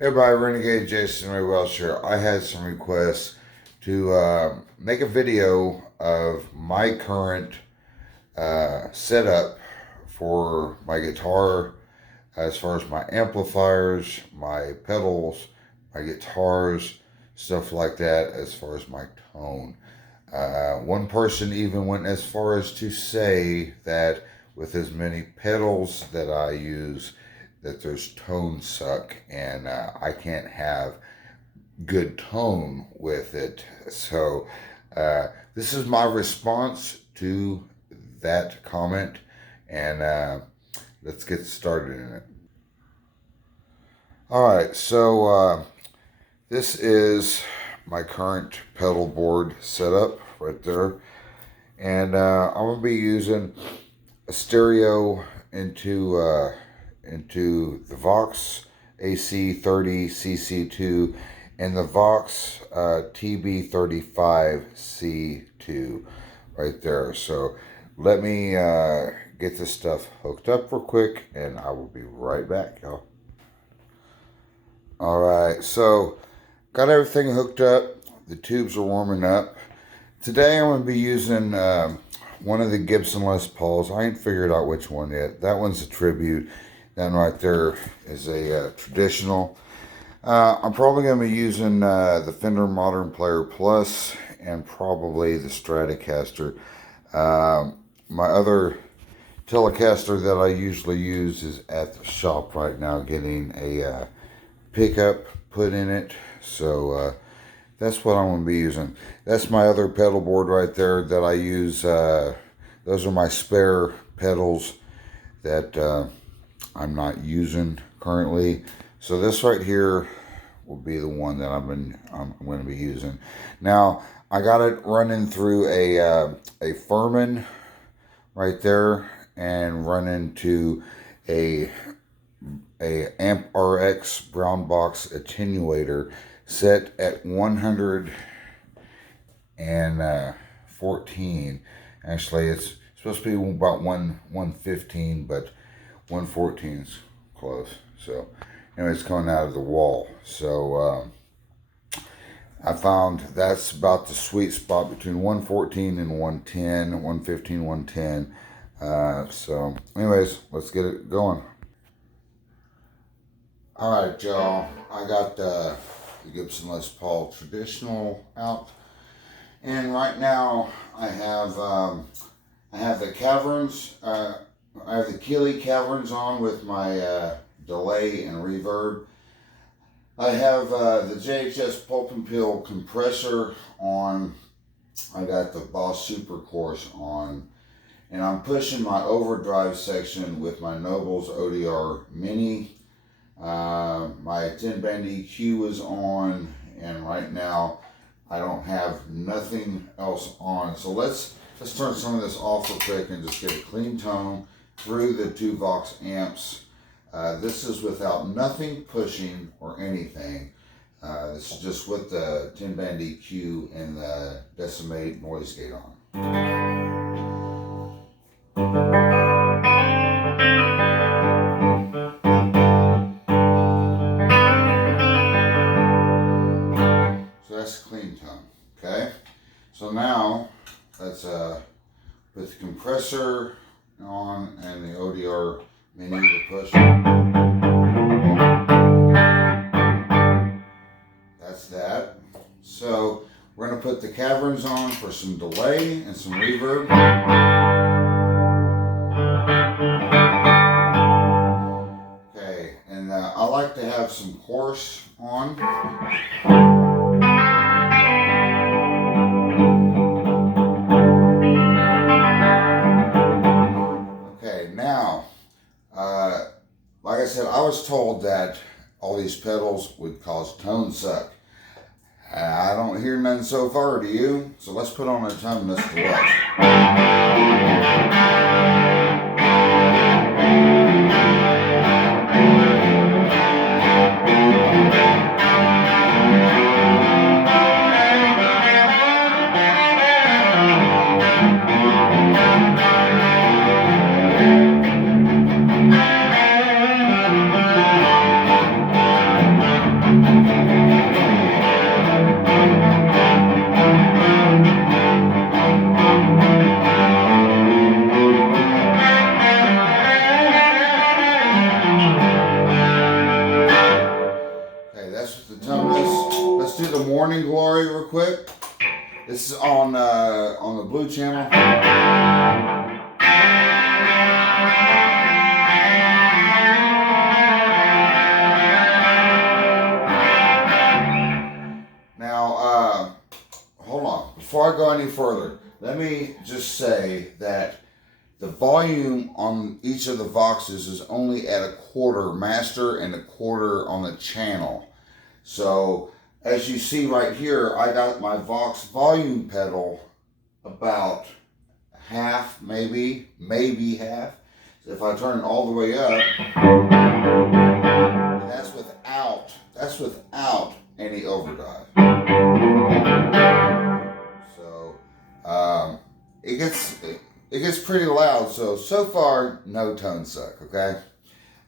Hey everybody, Renegade Jason Ray Welsh here. I had some requests to make a video of my current setup for my guitar, as far as my amplifiers, my pedals, my guitars, stuff like that, as far as my tone. One person even went as far as to say that with as many pedals that I use, that there's tone suck, and I can't have good tone with it. So this is my response to that comment, and let's get started in it. All right, so this is my current pedal board setup right there, and I'm gonna be using a stereo into the Vox AC30 CC2 and the Vox TB35C2 right there. So let me get this stuff hooked up real quick, and I will be right back, y'all. All right, so got everything hooked up. The tubes are warming up. Today I'm going to be using one of the Gibson Les Pauls. I ain't figured out which one yet. That one's a tribute. That one right there is a traditional. I'm probably going to be using the Fender Modern Player Plus and probably the Stratocaster. My other Telecaster that I usually use is at the shop right now, getting a pickup put in it. So that's what I'm going to be using. That's my other pedal board right there that I use. Those are my spare pedals that I'm not using currently. So this right here will be the one that I'm going to be using. Now I got it running through a Furman right there, and running to a Amp RX brown box attenuator set at 114. Actually, it's supposed to be about 115, but 114 is close. So anyway, it's coming out of the wall. So I found that's about the sweet spot between 114 and 110, 115, 110. So anyways, let's get it going. All right, y'all, I got the Gibson Les Paul traditional out, and right now I have the caverns. I have the Keeley caverns on with my delay and reverb. I have the JHS Pulp and Peel compressor on. I got the Boss Super Course on, and I'm pushing my overdrive section with my Nobles ODR Mini. My 10-band EQ is on, and right now I don't have nothing else on. So let's turn some of this off real quick and just get a clean tone through the two Vox amps. This is without nothing pushing or anything. This is just with the 10-band EQ and the Decimate noise gate on. So that's a clean tone, okay? So now let's put the compressor on and the ODR Mini to push. That's that. So we're going to put the caverns on for some delay and some reverb. Okay, and I like to have some chorus on. Okay, now, like I said, I was told that all these pedals would cause tone suck. I don't hear none so far, do you? So let's put on a toneless deluxe. the Morning Glory real quick. This is on the blue channel. Now, hold on. Before I go any further, let me just say that the volume on each of the Voxes is only at a quarter master and a quarter on the channel. So, as you see right here, I got my Vox volume pedal about half, maybe half. So if I turn it all the way up, and that's without any overdrive. So it gets pretty loud. So far, no tone suck. Okay,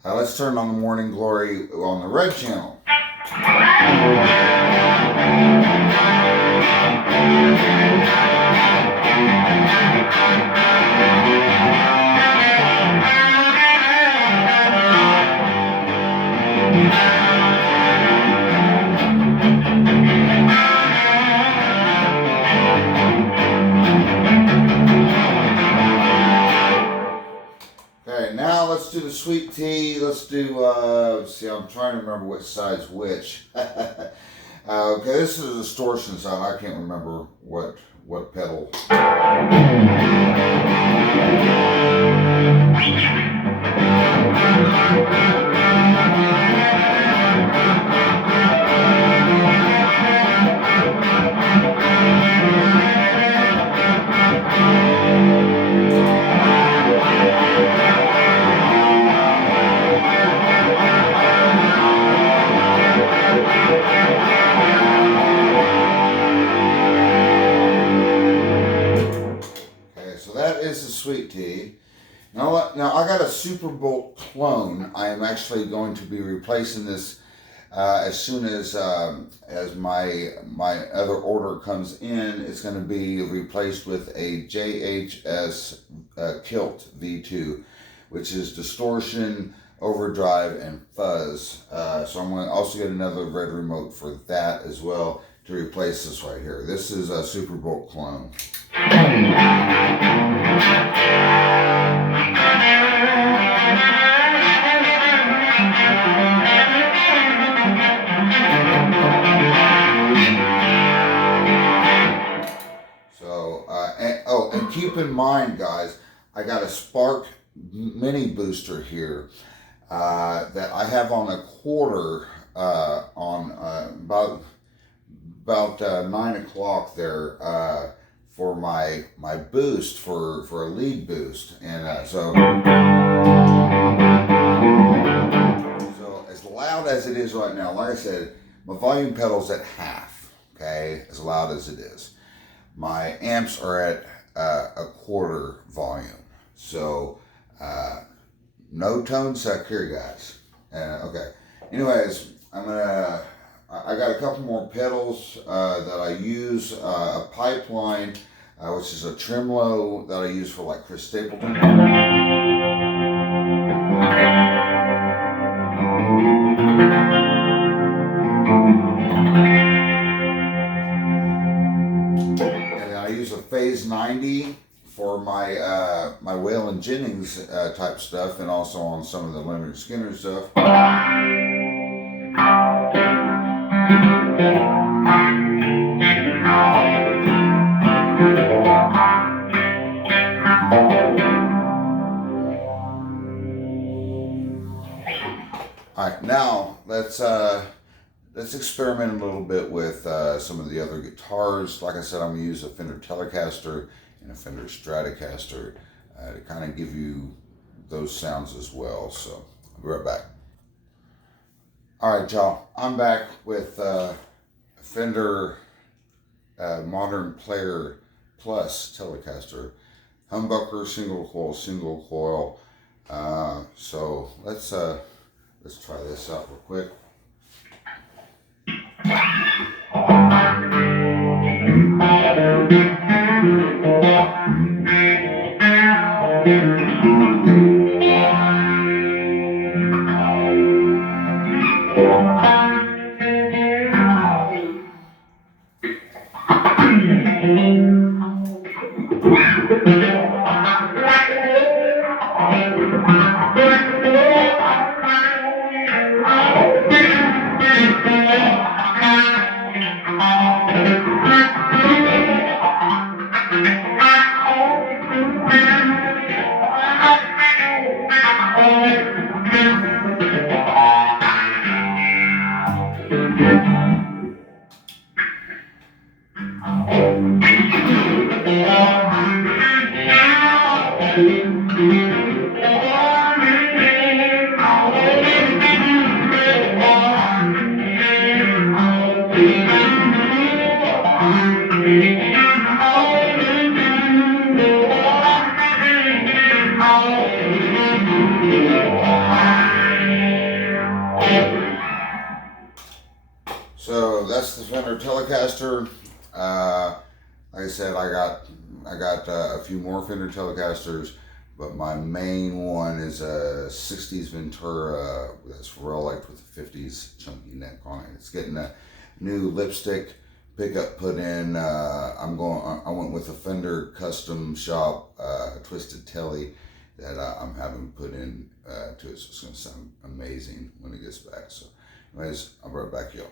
let's turn on the Morning Glory on the red channel. Okay, now let's do the sweet tea. Let's do, see, I'm trying to remember which side's which. Okay, this is a distortion side. I can't remember what pedal. That is the sweet tea. Now I got a Super Bolt clone. I am actually going to be replacing this as soon as my other order comes in. It's going to be replaced with a JHS Kilt V2, which is distortion, overdrive, and fuzz. So I'm going to also get another red remote for that as well to replace this right here. This is a Super Bolt clone. So, and keep in mind, guys, I got a Spark mini booster here that I have on a quarter on about 9 o'clock there for my boost for a lead boost, and so as loud as it is right now, like I said, my volume pedal's at half. Okay, as loud as it is. My amps are at a quarter volume, so no tone suck here, guys. Okay. Anyways, I got a couple more pedals that I use. A Pipeline, which is a tremolo that I use for like Chris Stapleton. And I use a Phase 90 for my my Waylon Jennings type stuff, and also on some of the Leonard Skinner stuff. Alright, now let's experiment a little bit with some of the other guitars. Like I said, I'm going to use a Fender Telecaster and a Fender Stratocaster to kind of give you those sounds as well. So I'll be right back. Alright, y'all, I'm back with Fender Modern Player Plus Telecaster, humbucker, single coil. So let's try this out real quick. So that's the Fender Telecaster. Like I said, I got a few more Fender Telecasters, but my main one is a '60s Ventura that's relic with a '50s chunky neck on it. It's getting a new lipstick pickup put in. I went with a Fender Custom Shop Twisted Telly that I'm having put in to it. So it's going to sound amazing when it gets back. So, anyways, I'll be right back, y'all.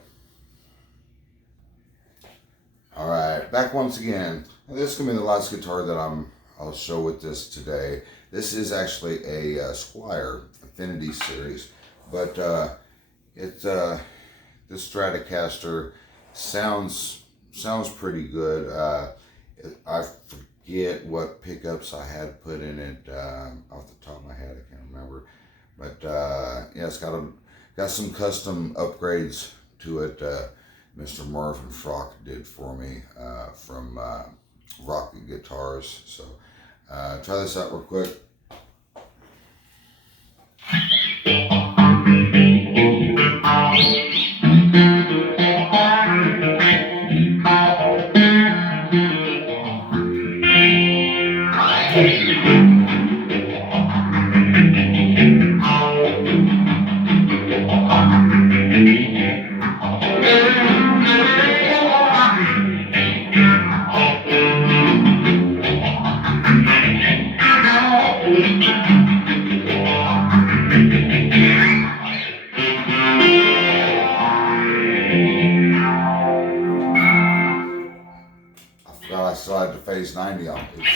All right, back once again. This is gonna be the last guitar that I'll show with this today. This is actually a Squire Affinity series, but this Stratocaster sounds pretty good. I forget what pickups I had put in it off the top of my head. I can't remember, but yeah, it's got some custom upgrades to it. Mr. Marvin Frock did for me from Rocket Guitars. So try this out real quick. I still had to phase 90 on this.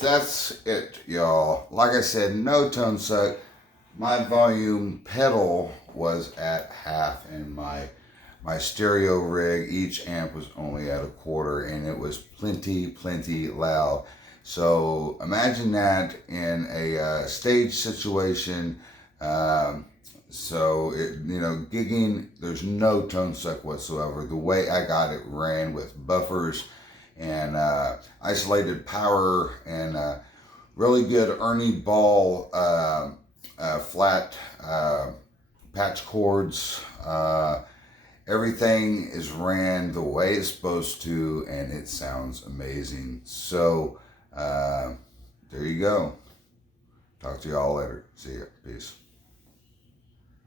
That's it, y'all. Like I said, no tone suck. My volume pedal was at half, and my stereo rig, each amp was only at a quarter, and it was plenty loud. So imagine that in a stage situation. So gigging, there's no tone suck whatsoever. The way I got it ran with buffers and isolated power and really good Ernie Ball flat patch cords. Everything is ran the way it's supposed to, and it sounds amazing. So there you go. Talk to y'all later. See ya. Peace.